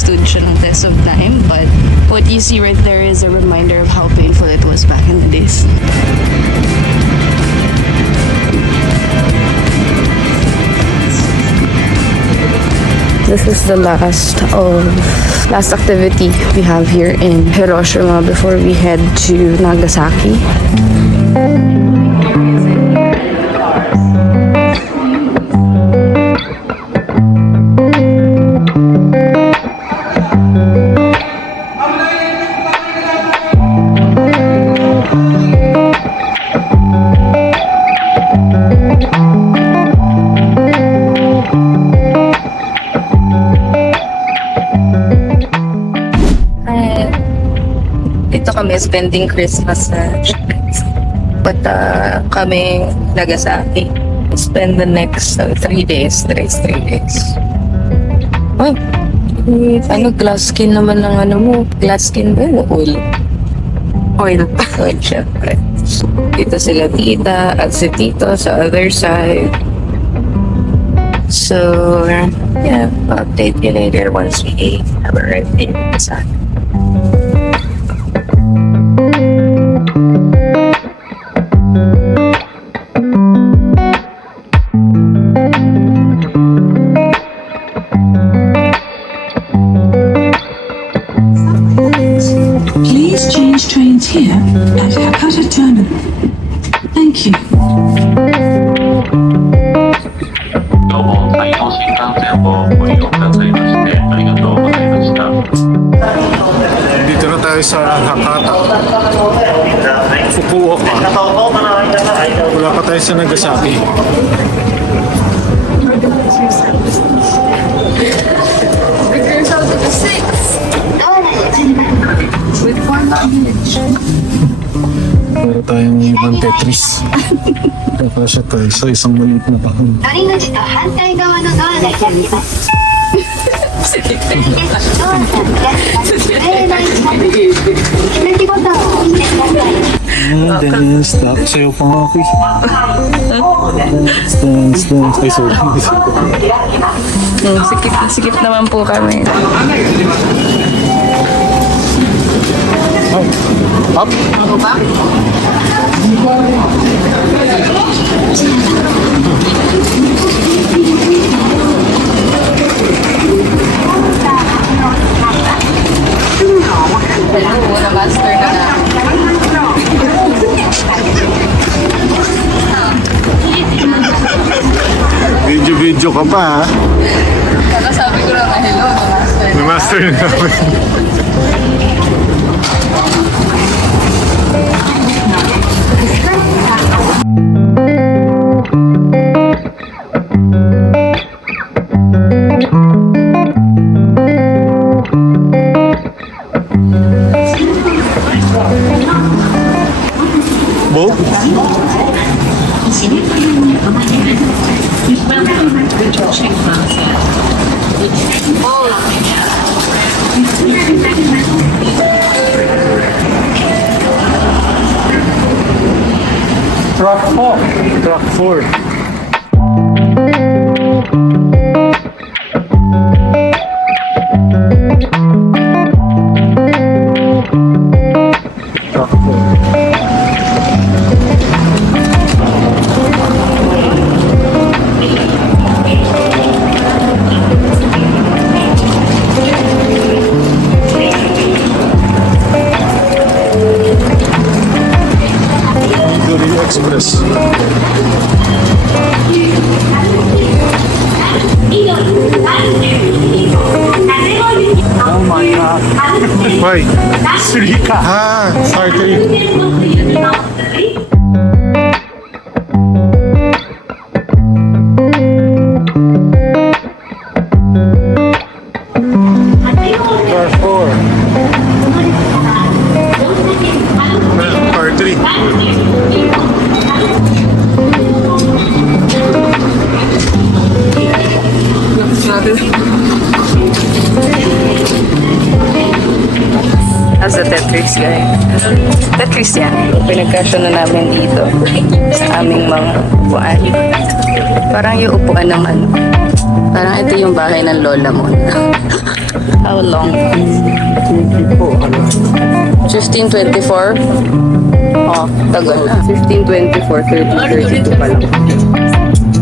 withstood siya ng test of time. But what you see right there is a reminder of how painful it was back in the days. This is the last activity we have here in Hiroshima before we head to Nagasaki. Dito kami spending Christmas sa Punta kami Nagasaki. Spend the next 3 days. Today's 3 days. Oh, glass skin naman ng mo. Glass skin ba? Oil. Oil, syempre. Dito sila tita at si tito sa other side. So, yeah, I'll update you later once we have arrived in Nagasaki. Please change trains here at Hakata Terminal. Thank you. どうも、山陽新幹線をご利用くださいましてありがとうございました。 Dito na tayo sa Hakata, Fukuoka. Wala pa tayo sa Nagasaki. Para tayong ibang Tetris. Kakasya tayo sa isang maliit na kahon. 乗り口と反対側のドアが開きます。ドアが開き上の位置まで引きボタンを押してください。Then stop. Sayo pa nga ako eh. Stand. Ay, sorry. Sikip naman po kami. Up. Master na na. Video ka pa ha. Kakasabi ko lang na hello, master. Master na namin. Bo? Truck 4. Express. Oh my god. Why? Surika. Ah, sorry. Car 3. As a Tetris guy. Tetris yan. Pinagkasya na namin dito sa aming mga upuan. Parang yung upuan ng ano. Parang ito yung bahay ng lola mo. How How long? 15:24? Oh, tagal na. 15:24, 30:32 pa lang.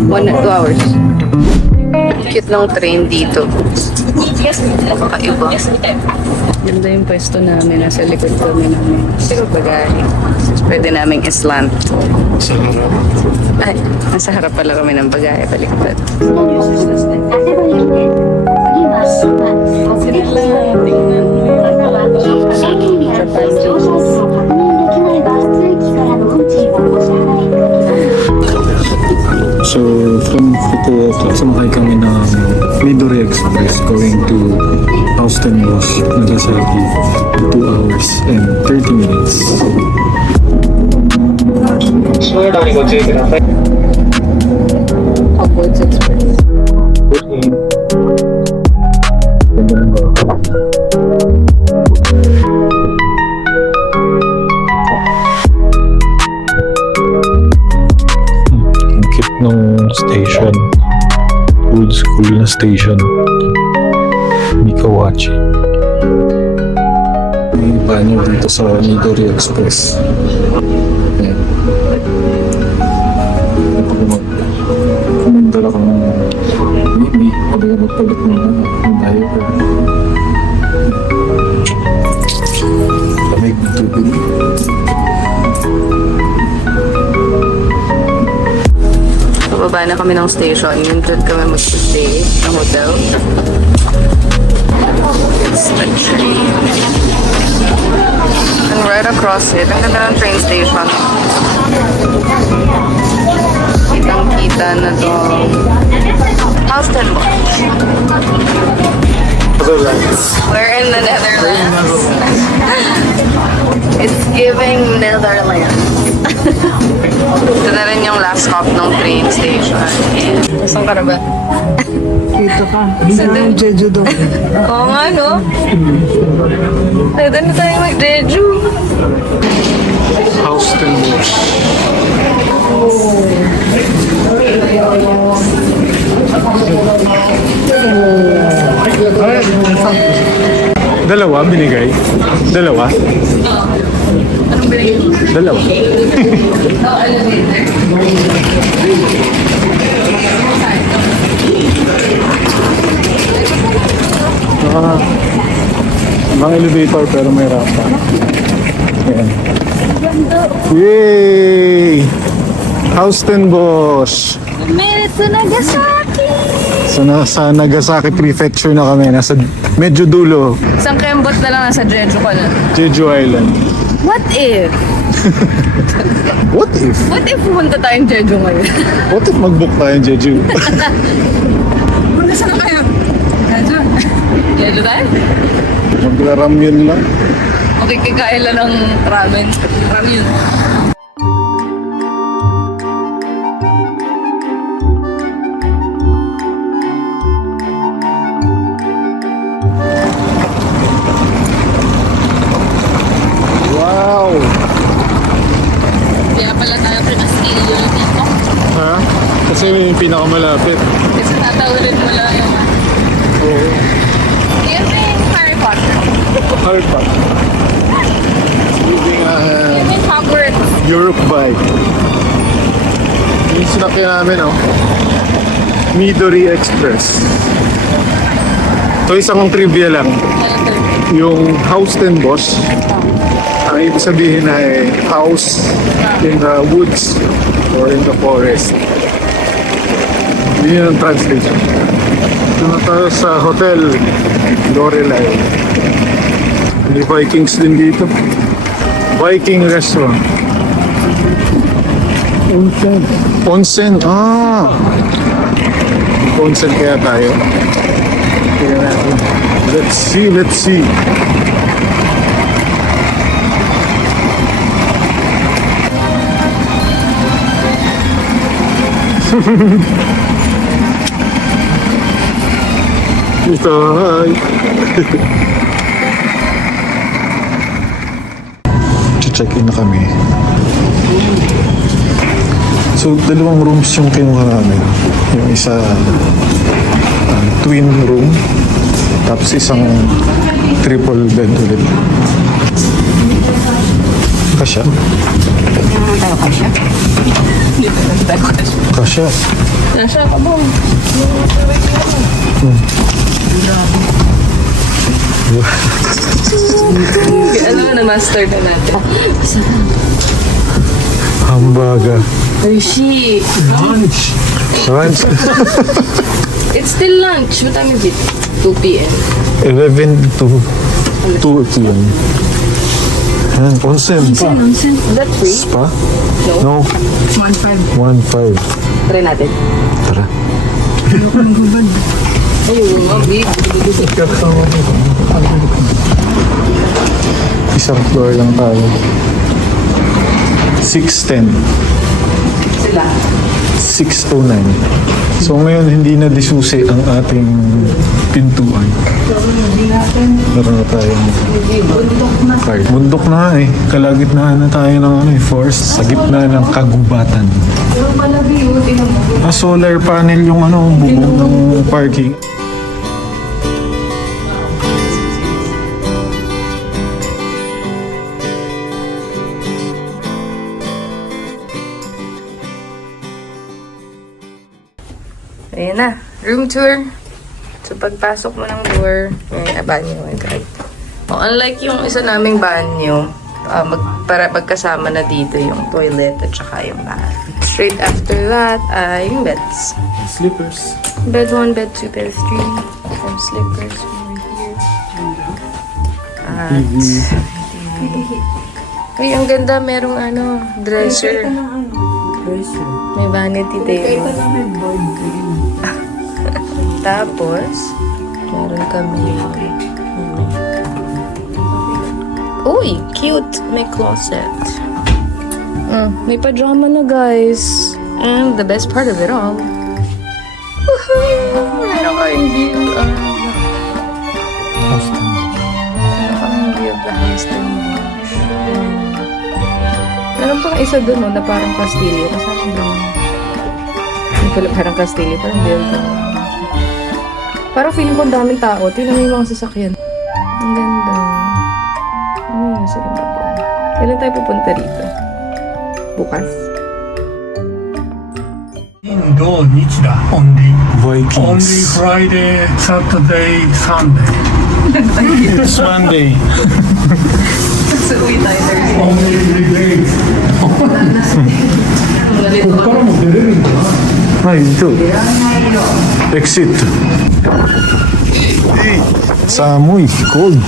2 hours. Cute ng train dito. Kakaiba. Ganda yung pwesto namin. Nasa likod kami namin. Bagahe. Pwede naming islant. Sa harap. Ay, nasa harap pala kami ng bagahe. Baliktad. 佐世保行です。次は、車券や乗車数を確認できないバス駅からの運賃はお支払いください。 So, from Fukuoka, sumakay kami ng Midori Express going to Houston Bosch, Nagasaki, 2 hours and 30 minutes. 車内にご注意ください。 Upwards Express. Ang cute nung station. Old school na station. Mikawachi. May banyo dito sa Midori Express. Ayan. Kumandala ka ng baby. Pwede ka magpalit ng diaper. Lamig ng tubig. Pababa na kami ng station. Yun doon kami mag-stay ng hotel. It's the train. And right across it, ang ganda ng train station. Kitang-kita na to. Houston Bosch. We're in the Netherlands. It's giving Netherlands. Ito na rin yung last stop ng train station. Saan ka na ba? Dito ka. Sa Jeju do. Oo nga, no? Pwede na tayo mag-Jeju. Houston Bosch. Dalawa binigay? Dalawa? Anong binigay? Dalawa. Mga elevator pero may rampa. Ayan. Yay! Houston Bosch! Made it to Nagasaki! So nasa Nagasaki Prefecture na kami. Nasa medyo dulo. Isang kembot na lang nasa Jeju ka na. Jeju Island. What if? What if? What if pumunta tayong Jeju ngayon? What if mag-book tayong Jeju? Punta saan kayo? Jeju. Jeju tayo? Maglaramyun lang. Okay, kikain lang ng ramen. Ramen. Wow! Kaya pala tayo pinastilyo dito. Ha? Kasi yun yung pinakamalapit. Kasi tatawarin mo lang yung... Oo. Yan na yung Harry Potter. Harry Potter. Living Yan yung Hogwarts. Europe vibe. Yung sinakyan namin, oh. Midori Express. So isang trivia lang. Yung Houston Bosch, ang ibig sabihin ay house in the woods or in the forest. Yun yung translation. Ito na tayo sa Hotel Lorelei. May Vikings din dito. Viking restaurant. Onsen. Onsen. Ah! Onsen kaya tayo. Tingnan natin. Let's see, let's see. Ito, hi. Check-in na kami. So, dalawang rooms yung kinuha namin. Yung isa, twin room. Tapos isang triple bed ulit. Kasya? Kasya. Nasya ka ba? Alam mo na, master na natin. Hambaga. Hershey. Lunch. It's still lunch. What time is it? 2 p.m. 11 to 2 p.m. Yan, onsen. Is that free? Spa? No. 1.5. 1.5. Try natin. Tara. Ayun, mabig. Isang floor lang tayo. 610. Sila. 609. So ngayon hindi na disusi ang ating pintuan. Meron na tayong card. Bundok na eh. Kalagitnaan na tayo ng forest sa gitna ng kagubatan. Solar panel yung bubong ng parking. Ayan na. Room tour. So, pagpasok mo ng door, may banyo. Okay. Unlike yung isa naming banyo, para magkasama na dito yung toilet at saka yung bath. Straight after that ay yung beds. Slippers. Bed 1, bed 2, bed 3. Some slippers over here. At... Ay, ang ganda. Merong dresser. May vanity table. Tapos, meron kami... Uy, cute! May closet. May pajama na, guys. And the best part of it all. Woohoo! Meron kayong view of... Meron kayong view of the Houston Marsh. Meron pang isa dun, na parang Castillo. Kasama doon. Hindi pala parang Castillo. Parang building. Parang feeling ko ang daming tao. Tingnan mo yung mga sasakyan. Ang ganda. Ano yun sa iba po? Kailan tayo pupunta rito? Bukas? Indo, Nichida, only Vikings. Friday, Saturday, Sunday. It's Monday. So, uwi tayo Thursday. Only 3 days. ここからも出れるんだな。 Ay, ito. Exit. Sa amoy. Cold.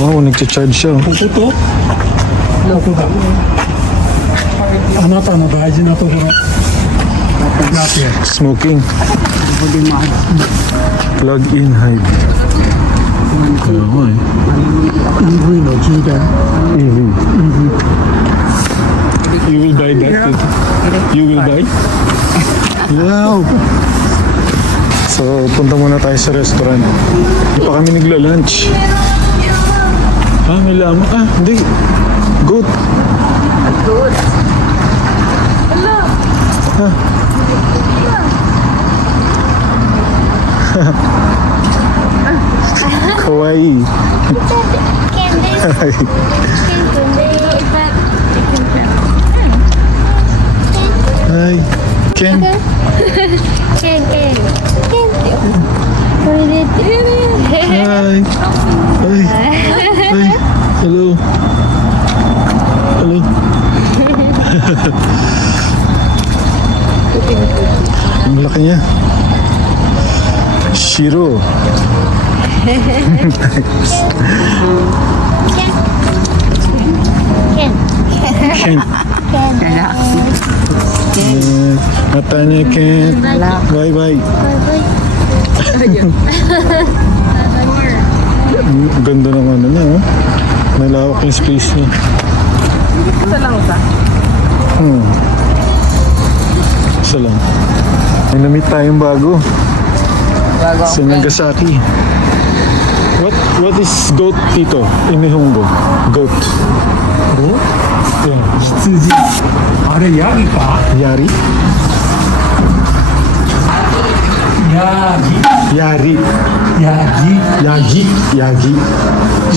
Wow, nagcha-charge siya. こことここだ。あなたの大事なところ。だって Smoking. Plug in hide. Kaya EV の充電。 You will buy that? You will buy? Wow! So, punta muna tayo sa restaurant. Hindi pa kami nagla-lunch. May lamang. Hindi. Goat. Good. Hello. Kawaii. Hi. Ken. Hi. Hi. Hi. Hello. Hello. Ang laki niya. Shiro. Ken. Matanya Ken. Bye bye. Ang ganda naman na oh. May lawak yung space niya. Isa lang isa. Isa lang. May na-meet tayong bago. Bago Sa Nagasaki. What is goat dito? In Nihongo. Goat. Yeah. 羊。あれヤギか？ Yari? ヤギ。Yari. Yagi. Yagi. Yagi.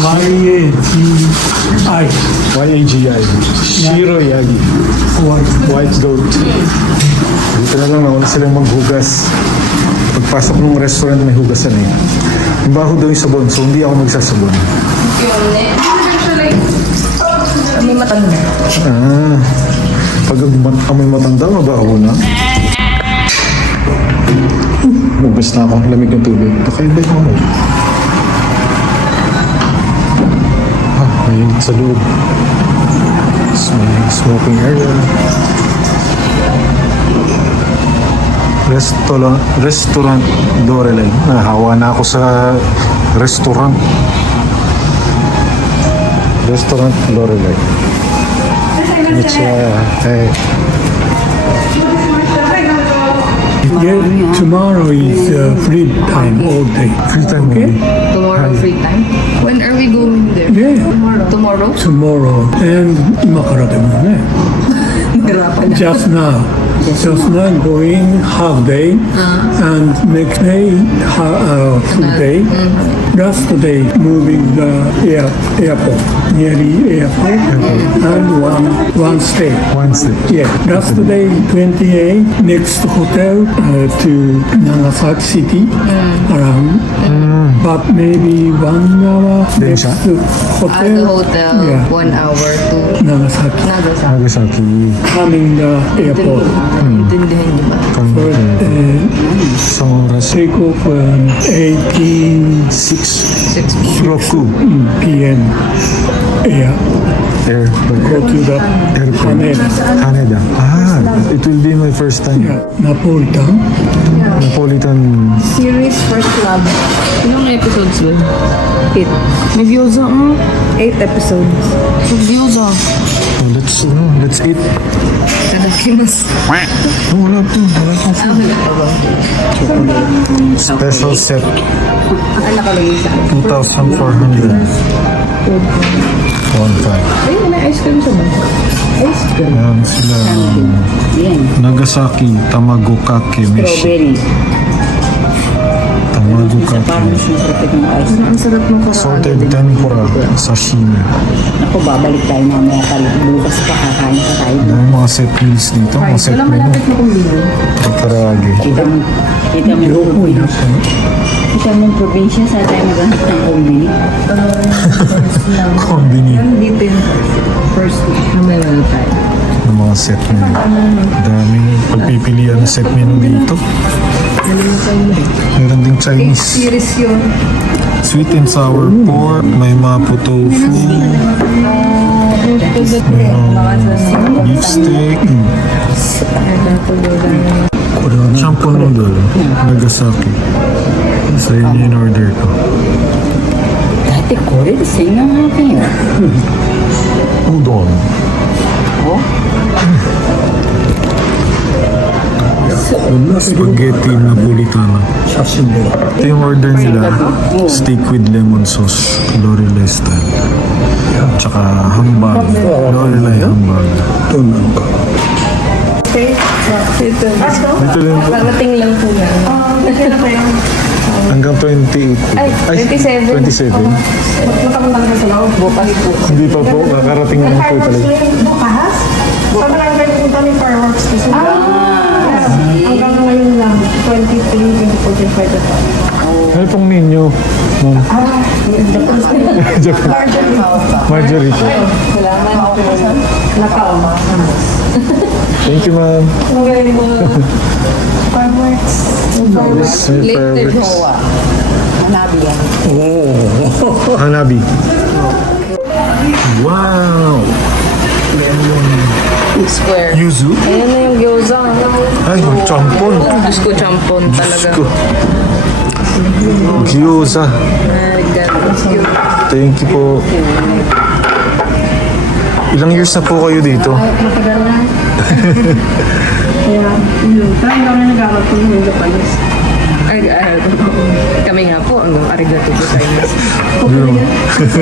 Y-A-G-I. Y-A-G-I. Shiro Yagi. White goat. Dito na lang, nauna silang maghugas. Pagpasok ng restaurant, may hugasan eh. Yung baho daw yung sabon, so hindi ako magsasabon. May matanda. Ah, pag amoy matanda, mabaho na. Hugas na ako, lamig ng tubig. Kakaiba yung amoy. May sa loob. May smoking area. Restaurant Dorelay. Nahawa na ako sa restaurant. Restaurant Lorelei. It's Yeah, tomorrow is free time all day. free time Okay? Tomorrow free time? When are we going there? Yeah, Tomorrow? tomorrow. And 今からでもね。 Nahirapan na. Just now. Just now going half day and next day full day. Last day moving the airport, nearly airport and one stay. Wednesday. Yeah, last day 28, next hotel to Nagasaki City around. But maybe 1 hour next siya? At the hotel. hotel, Yeah. 1 hour to Nagasaki. Nagasaki. Nagasaki. Coming the airport. Intindihan niyo ba? But, Isang oras. take off 18 6 Roku. p.m. Air. Air. Go to the Haneda. Haneda. Ah, it will be my first time. Yeah, Napolitan. Napolitan. Series First Love. Ilang episodes ba? 8. May gyoza mo. 8 episodes. Gyoza. Oh, let's eat. Tadakimasu. Oh, wala po. Wala po. Special set. Ang nakalagay sa 2,400. 1,500. Ayun, may ice cream sa baba. Ice cream. Ayan sila. Yan. Nagasaki Tamago Kake Meshi. Strawberry. Tamago Parang Kake. mas masarap yung ice cream. Ang sarap ng Salted tempura. Sashimi. Ako, babalik tayo mamaya pala. Bukas pa kakain pa tayo. Dahil mga set meals dito. Mga set Walang menu. malapit na kumbino. Tataragi. Kita mo yung probinsya, sa tayo maghanap ng kombini. Kombini. Dito yung first week na may wala tayo. Ng mga set menu. Daming pagpipilian na set menu dito. Meron ding Chinese. Series yun. Sweet and sour pork. May mapo tofu. Beef steak. Shampoo noodle. Nagasaki. So yun yung order ko. だってこれで1700円よ。 Udon. Spaghetti Napolitano. Ito yung order nila. Steak with lemon sauce. Lorelei style. Tsaka hambag. Lorelei hambag. Dito din po. Parating lang po na. Hanggang 28. Ay, 27. Makapunta ka sa loob. Bukas po. Hindi pa po. Nakarating lang po talaga. Bukas? Sa barangay punta ni fireworks kasi hanggang ngayon lang, 23, 24, 25. Ano pong menu? Ma'am? Japan. Marjorie po. Nakauma. Thank you, ma'am. Magaling mo. Fireworks. Yes, may fireworks. Oh, Hanabi. Wow! Square. Yuzu? Ayan na yung gyoza. Ay, yung champon. Diyos ko, champon talaga. Ko. Gyoza. Thank you po. Ilang years na po kayo dito? Matagal na. Kaya, yun. Try kami nag-aral ko yung Japanese. Kami nga po, hanggang arigato po tayo. Kasi,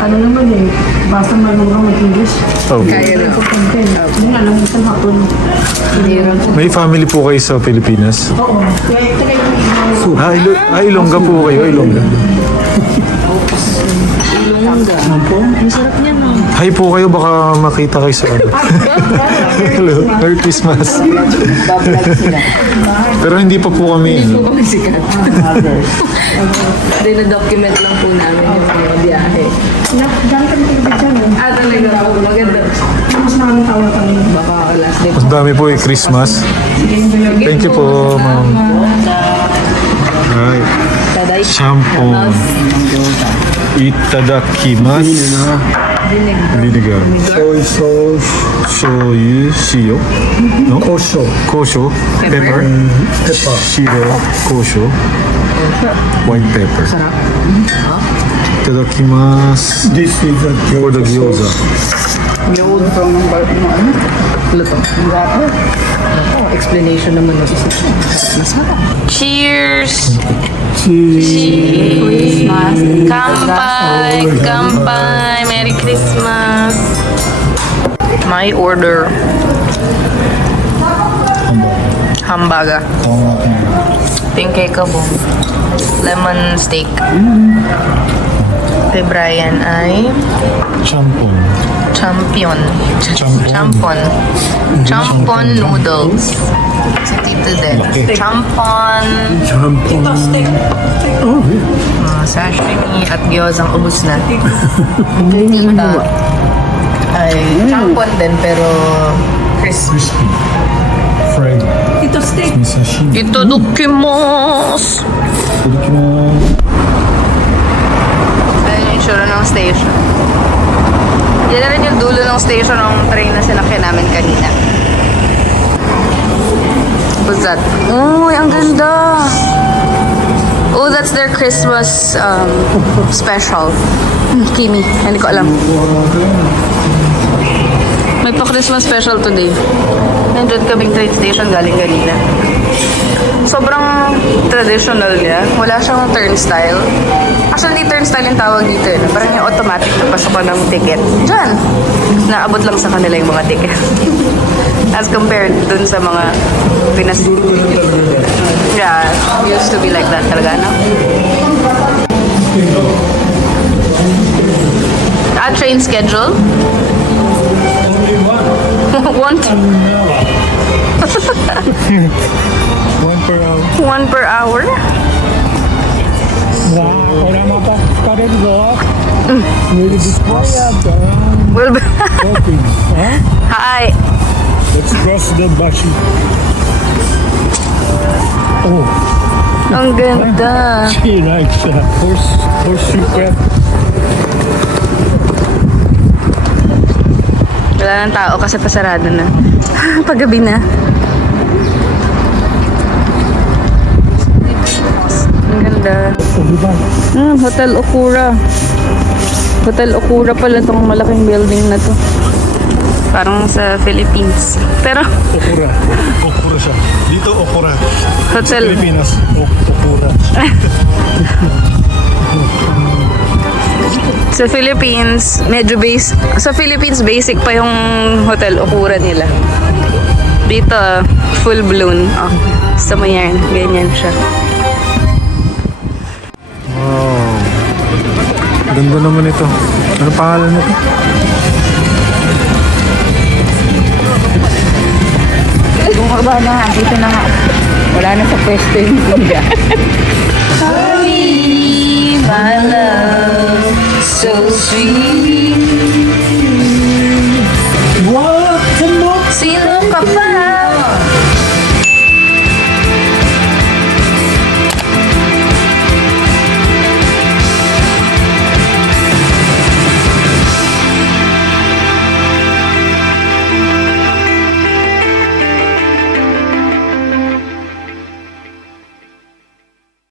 ano naman eh, basta marunong ka mag-English. Kaya na. Hindi nga, lang isang hapon. Hirap. May family po kayo sa Pilipinas? Oo. Kaya, taga yung Ilongga po kayo, Ilongga. Hi po kayo, baka makita kayo sa ano. Hello, Merry Christmas. Pero hindi pa po kami. Hindi po kami sikat. Dina-document lang po namin yung mga biyahe. Diyan kami tibig dyan. Talaga po, maganda. Mas maraming tao na kami. Baka last day Mas dami po yung Christmas. Thank you po, ma'am. Ay, shampoo. Itadakimasu. Vinegar. Soy sauce, Shoyu, shio. No? kosho, Kosho. Pepper. pepper. Shiro, kosho. White pepper. Itadakimasu. This is a For the gyoza. luto. Explanation naman ng isa. Mas mata. Cheers! cheese. Kampai! Kampai! Merry Christmas! My order. Hambaga. Tingkay kabong. Lemon steak. Kay Brian ay Champon. champion. Champon noodles. Sa Tito din. Champon. Sashimi at gyozang ubus na. Tita ay champon din pero crispy. Fried. Sashimi. Ito dukimas! Ayun yung itsura ng station. Yan na rin yung dulo ng station ng train na sinakyan namin kanina. What's that? Uy, ang ganda! Oh, that's their Christmas special. Kimi, hindi ko alam. May pa-Christmas special today. Nandun kaming train station galing kanina. Sobrang traditional niya. Wala siyang turnstile. Actually, hindi turnstile yung tawag dito. Parang yung automatic na pasukan ng ticket. Diyan! Naabot lang sa kanila yung mga ticket. As compared dun sa mga Pinas. Yeah, used to be like that talaga, no? Train schedule? One One per hour? Well, hi. Let's cross the bashi. Oh, Ang ganda. she likes horseshoe crab. Wala ng tao kasi pasarado na. Paggabi na. Ang ganda. Hotel Okura. Hotel Okura pala itong malaking building na to. Parang sa Philippines. Pero, Okura siya. Dito Okura. hotel. Pilipinas. Okura. Sa Philippines, medyo sa Philippines, basic pa yung Hotel Okura nila. Dito, full blown. Oh, gusto mo yan. Ganyan siya. Wow. Ganda naman ito. Ano pangalan nito? Bumaba na nga, dito na nga. Wala na sa pwesto yung kuya. Sorry, my love, so sweet. Sino ka ba?